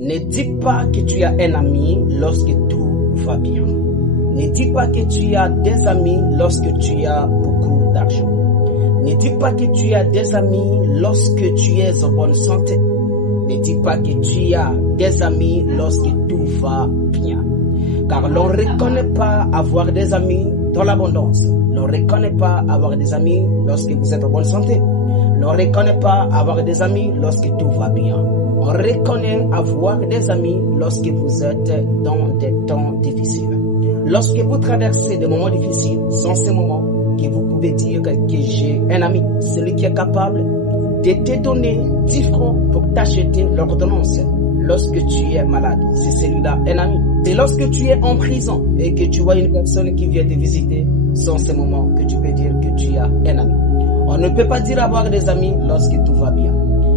Ne dis pas que tu as un ami lorsque tout va bien. Ne dis pas que tu as des amis lorsque tu as beaucoup d'argent. Ne dis pas que tu as des amis lorsque tu es en bonne santé. Ne dis pas que tu as des amis lorsque tout va bien. Car l'on ne reconnaît pas avoir des amis dans l'abondance. L'on ne reconnaît pas avoir des amis lorsque vous êtes en bonne santé. L'on ne reconnaît pas avoir des amis lorsque tout va bien. On reconnaît avoir des amis lorsque vous êtes dans des temps difficiles. Lorsque vous traversez des moments difficiles, sont ces moments que vous pouvez dire que j'ai un ami, celui qui est capable de te donner 10 francs pour t'acheter l'ordonnance. Lorsque tu es malade, c'est celui-là un ami. C'est lorsque tu es en prison et que tu vois une personne qui vient te visiter, sont ces moments que tu peux dire que tu as un ami. On ne peut pas dire avoir des amis lorsque tout va bien.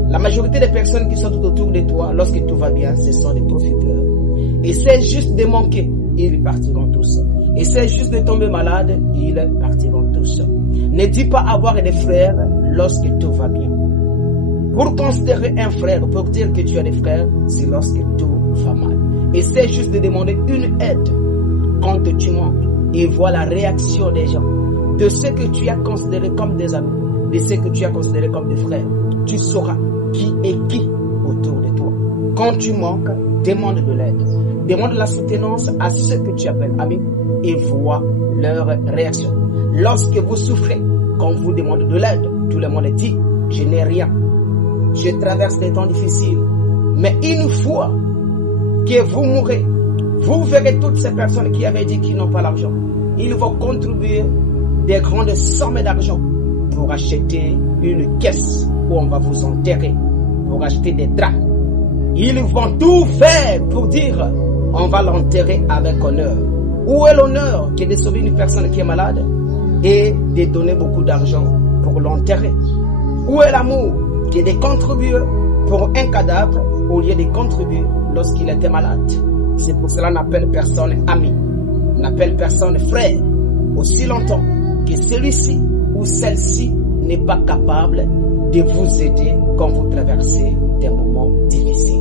La majorité des personnes qui sont tout autour de toi, lorsque tout va bien, ce sont des profiteurs. Et c'est juste de manquer, ils partiront tous. Et c'est juste de tomber malade, ils partiront tous. Ne dis pas avoir des frères lorsque tout va bien. Pour considérer un frère, pour dire que tu as des frères, c'est lorsque tout va mal. Et c'est juste de demander une aide quand tu manques et vois la réaction des gens, de ceux que tu as considérés comme des amis, de ceux que tu as considérés comme des frères. Tu sauras qui est qui autour de toi. Quand tu manques, demande de l'aide. Demande la soutenance à ceux que tu appelles amis et vois leur réaction. Lorsque vous souffrez, quand vous demandez de l'aide, tout le monde dit « je n'ai rien, je traverse des temps difficiles ». Mais une fois que vous mourrez, vous verrez toutes ces personnes qui avaient dit qu'ils n'ont pas l'argent. Ils vont contribuer des grandes sommes d'argent pour acheter une caisse où on va vous enterrer, pour acheter des draps. Ils vont tout faire pour dire on va l'enterrer avec honneur. Où est l'honneur qui est de sauver une personne qui est malade et de donner beaucoup d'argent pour l'enterrer? Où est l'amour qui est de contribuer pour un cadavre au lieu de contribuer lorsqu'il était malade? C'est pour cela qu'on n'appelle personne ami, on n'appelle personne frère, aussi longtemps que celui-ci ou celle-ci n'est pas capable de vous aider quand vous traversez des moments difficiles.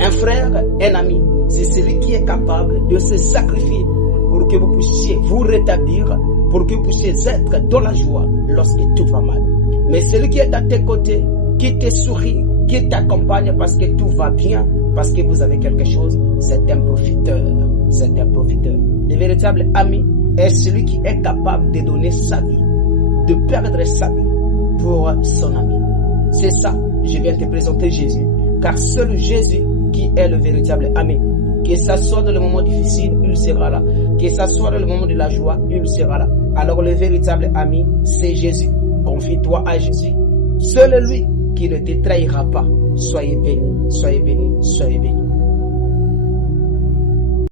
Un frère, un ami, c'est celui qui est capable de se sacrifier pour que vous puissiez vous rétablir, pour que vous puissiez être dans la joie lorsque tout va mal. Mais celui qui est à tes côtés, qui te sourit, qui t'accompagne parce que tout va bien, parce que vous avez quelque chose, c'est un profiteur. C'est un profiteur. Le véritable ami est celui qui est capable de donner sa vie, de perdre sa vie pour son ami. C'est ça, je viens te présenter Jésus, car seul Jésus qui est le véritable ami. Que ça soit dans le moment difficile, il sera là. Que ça soit dans le moment de la joie, il sera là. Alors le véritable ami, c'est Jésus. Confie-toi à Jésus. Seul lui qui ne te trahira pas. Soyez bénis, soyez bénis, soyez bénis.